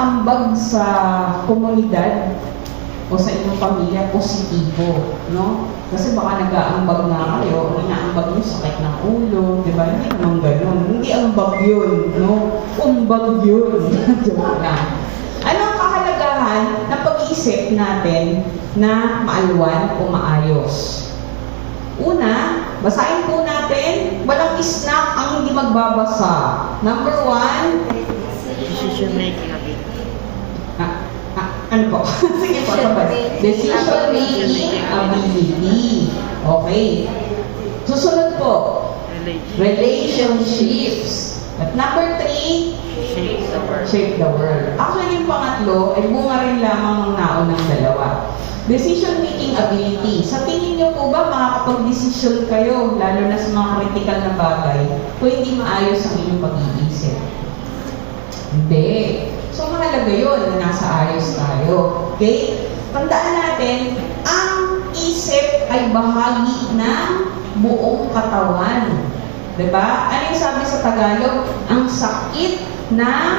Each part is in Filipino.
nag-aambag sa komunidad o sa inyong pamilya, positibo, no? Kasi baka nag-aambag nga kayo, inaambag yung sakit ng ulo, di ba? Hindi naman ganun. Hindi ambag yun, no? Umbag yun. Joke lang. Ano ang kahalagahan ng pag-iisip natin na maalwan o maayos? Una, basahin po natin, walang snack ang hindi magbabasa. Number 1, Decision making ability. ano po? Sige po, sabay. Decision making ability. Okay. Susunod po, relationships. At number 3, Shape the world. shape the world. Actually, yung pangatlo ay bunga rin lamang ng naunang dalawa. Decision making ability. Sa tingin niyo po ba makakapag-desisyon kayo, lalo na sa mga critical na bagay, kung hindi maayos ang inyong pag-iisip? Hindi. So, mahalaga yun na nasa ayos tayo. Okay? Tandaan natin, ang isip ay bahagi ng buong katawan. Diba? Ano yung sabi sa Tagalog? Ang sakit ng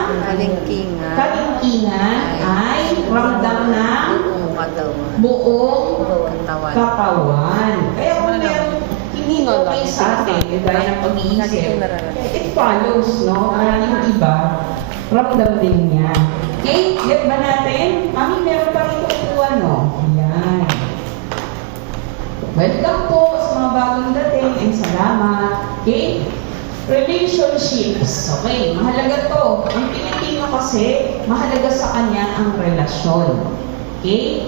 kalingkingan ay ramdam ng buong katawan. Kaya kung meron hindi okay sa atin, gaya ng pag-iisip, it follows, no? Yung iba, ramdam din niya. Okay? Get ba natin? Mami, meron pa rin kukuha, no? Ayan. Welcome po sa mga bagong dating and salamat. Okay? Relationships. Okay, mahalaga to. Ang Pilipino kasi, mahalaga sa kanya ang relasyon. Okay?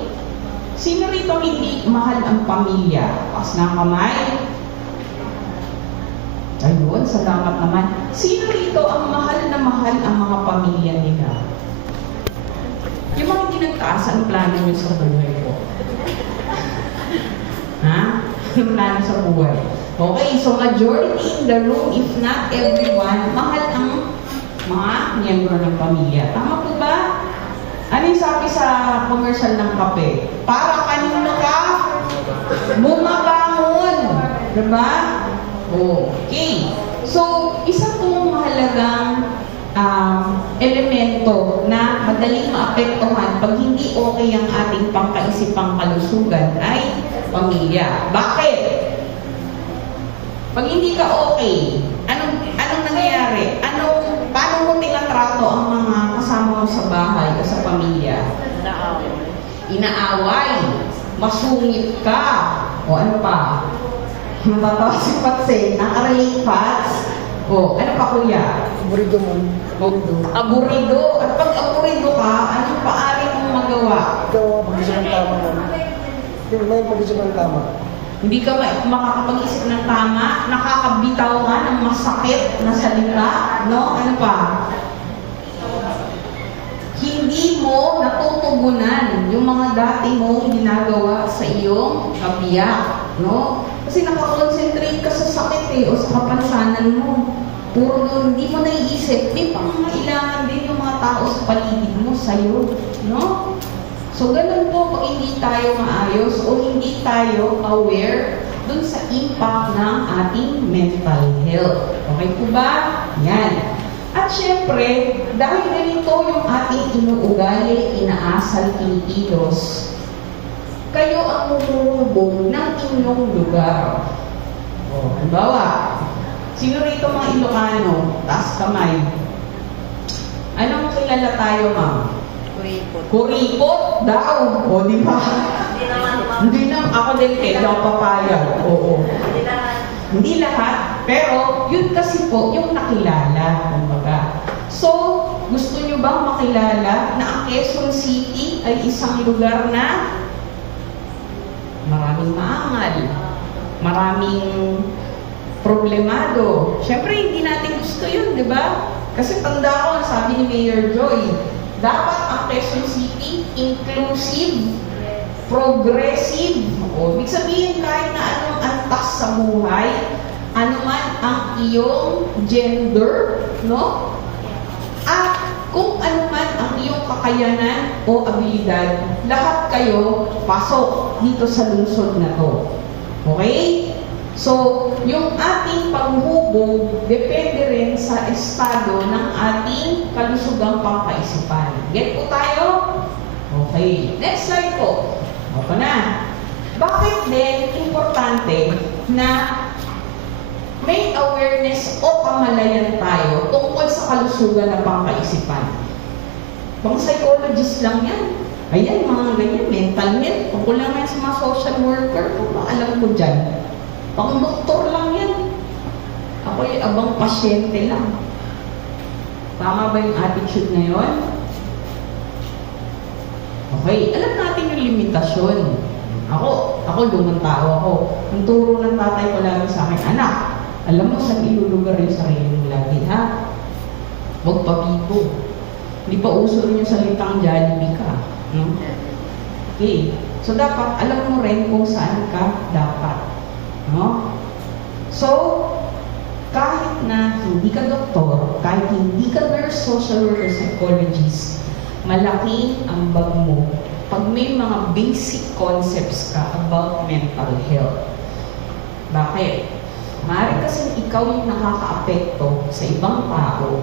Sino rito hindi mahal ang pamilya? Taas ng kamay. Ayun, salamat naman. Sino rito ang mahal ang mga pamilya nila? Yung mga hindi nagtaas, ang plano nyo sa buhay ko? Ha? Yung plano sa buhay? Okay, so majority in the room, if not everyone, mahal ang mga miyembro ng pamilya. Tama po ba? Ano yung sabi sa commercial ng kape? Para kanino ka bumabangon. Diba? Okay. So, isa pong mahalagang elemento na madaling maapektuhan pag hindi okay ang ating pangkaisipang kalusugan ay pamilya. Bakit? Pag hindi ka okay, anong nangyayari? Paano mo tinatrato ang mga kasama mo sa bahay o sa pamilya? Inaaway. Masungit ka. O ano pa? Matatawa si Patse. Nakarelate Pats. O, ano pa kuya? Aburido mo. Aburido. At pag aburido ka, anong paari mong magawa? Ikaw, pag-isip ng tama mo. May pag-isip ng tama. Hindi ka makakapag-isip ng tama, nakakabitaw ka ng masakit na salita, no? Ano pa? Hindi mo natutugunan yung mga dati mong ginagawa sa iyong kabiyak, no? Kasi nakakonsentrate ka sa sakit o sa kapansanan mo. Puro doon, hindi mo naiisip, may pangangailangan din yung mga tao sa paligid mo sa'yo, no? So, ganun po kung hindi tayo maayos o hindi tayo aware dun sa impact ng ating mental health. Okay po ba? Yan. At syempre, dahil ganito yung ating inuugali, inaasal, kinikilos, kayo ang mumulubog ng inyong lugar. O, halimbawa, sino rito mga Ilocano? Taas kamay. Anong kilala tayo, ma'am? Kuripot daw. O, di ba? Hindi naman. Ako din kaya daw papayag. Oo. Hindi lahat. Pero, yun kasi po, yung nakilala. Kumbaga. So, gusto nyo bang makilala na ang Quezon City ay isang lugar na maraming maangal, maraming problemado? Siyempre, hindi natin gusto yun, di ba? Kasi tanda ko, sabi ni Mayor Joy, dapat ang Quezon City inclusive, progressive. O, ibig sabihin kahit na anong antas sa buhay, ano man ang iyong gender, no? At kung ano man ang iyong kakayanan o abilidad, lahat kayo pasok dito sa lungsod na to. Okay? So, yung ating paghuhubog depende rin sa estado ng ating kalusugang pangkaisipan. Get po tayo? Okay. Next slide po. Opo na. Bakit din importante na may awareness o kamalayan tayo tungkol sa kalusugan ng pangkaisipan? Pang psychologist lang yan. Ayan, mga ganyan, mental health. Tungkol lang yan sa mga social worker. Kung alam ko dyan. Pang doktor lang yan. Ako yung abang pasyente lang. Tama ba yung attitude na yun? Okay, alam natin yung limitasyon. Ako lumang tao ako. Ang turo ng tatay ko lagi sa akin, anak, alam mo saan ilulugar yung sarili mo lagi, ha? Huwag pabibo. Hindi pa uso rin yung salitang Jollibee ka. No? Okay. So, dapat alam mo rin kung saan ka dapat. No? So, kahit na hindi ka doktor, kahit hindi ka nurse, social worker, psychologist, malaki ang bag mo pag may mga basic concepts ka about mental health. Bakit? Maaari kasing ikaw yung nakaka-apekto sa ibang tao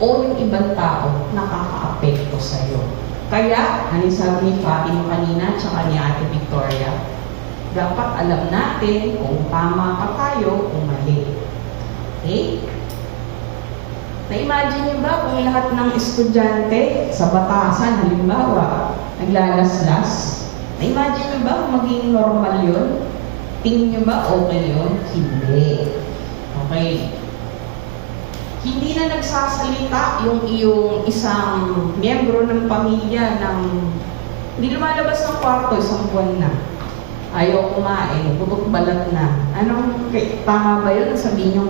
o yung ibang tao nakaka-apekto sa'yo. Kaya, ano sabi ni Fatima kanina tsaka ni Ate Victoria, dapat alam natin kung tama pa tayo o mali. Okay? Na-imagine niyo ba kung lahat ng estudyante sa batasan, halimbawa, naglalaslas? Na-imagine niyo ba kung maging normal yun? Tingin niyo ba okay yun? Hindi. Okay. Hindi na nagsasalita yung iyong isang miyembro ng pamilya hindi lumalabas ng kwarto, isang buwan na. Ayaw kumain, putok balat na. Tama ba yun? Sabihin niyo,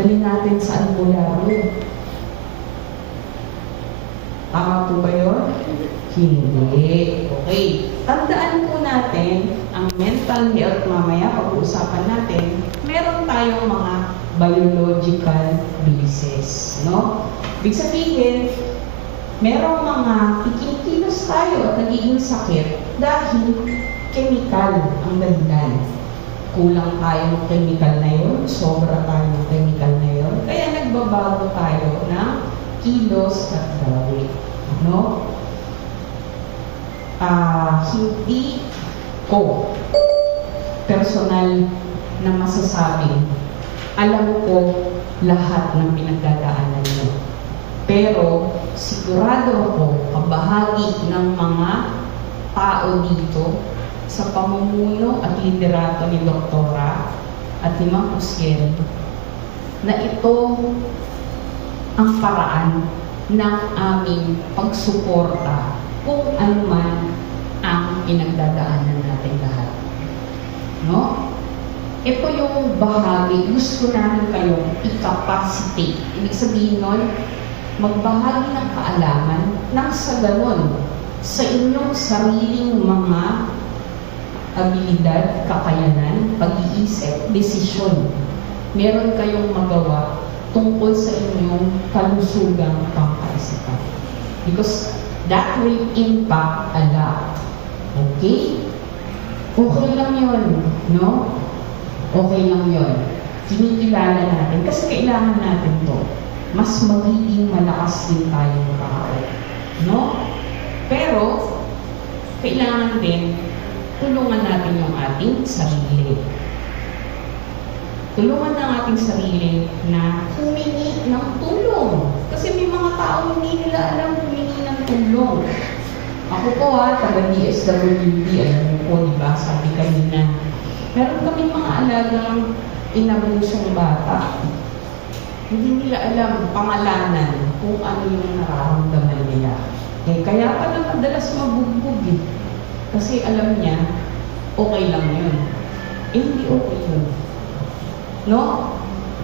dali natin sa albularyo. Tama po ba yun? Hindi. Okay. Tandaan po natin, ang mental health mamaya, pag-uusapan natin, meron tayong mga biological basis. No? Ibig sabihin, merong mga ikikilos tayo at nagiging sakit dahil chemical ang dahilan. Kulang tayo ng chemical na yun, sobra tayo ng chemical na yun, kaya nagbabago tayo ng kilos at gawi. No? Hindi ko personal na masasabing alam ko lahat ng pinagdadaanan nyo. Pero sigurado ako kabahagi ng mga tao dito sa pamumuno at liderato ni Doktora at ni Ma'am Usiel na ito ang paraan ng aming pagsuporta kung ano man ang pinagdadaanan natin lahat. No? Ito yung bahagi, gusto namin kayong i-capacitate. Ibig sabihin nun, magbahagi ng kaalaman nang sa ganon, sa inyong sariling mga abilidad, kakayanan, pag-iisip, desisyon. Meron kayong magawa tungkol sa inyong kalusugang pangkaisipan. Because that will impact a lot. Okay? Okay lang yun, no? Okay lang yun. Kinikilala natin kasi kailangan natin to. Mas magiging malakas din tayong tao. No? Pero, kailangan din tulungan natin yung ating sarili. Tulungan ng ating sarili na humingi ng tulong. Kasi may mga tao hindi nila alam humingi ng tulong. Ako po taga-DSWD, alam mo po, diba? Sabi kanina, meron kami mga alagang inabusong bata. Hindi nila alam pangalanan kung ano yung nararamdaman nila. Kaya pala madalas mabugbog eh. Kasi alam niya, okay lang yun. Hindi okay yun. No?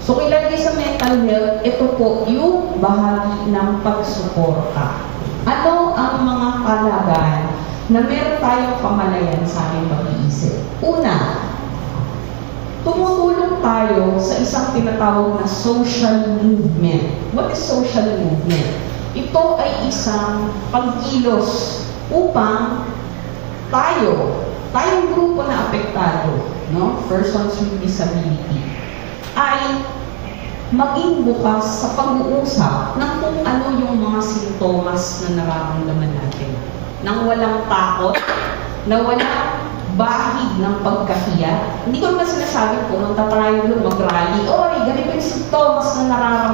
So, ilagay sa mental health, ito po yung bahagi ng pagsuporta. Ano ang mga kalagayan na meron tayong kamalayan sa ating pag-iisip? Una, tumutulong tayo sa isang tinatawag na social movement. What is social movement? Ito ay isang pagkilos upang tayong grupo na apektado, no? Persons with disability, ay maging bukas sa pag-uusap ng kung ano yung mga sintomas angas na nararamdaman natin. Nang walang takot, na walang bahid ng pagkahiya. Hindi ko naman sinasabi pumunta tayo doon, mag-rally. Oy, ganito yung sintomas na nararamdaman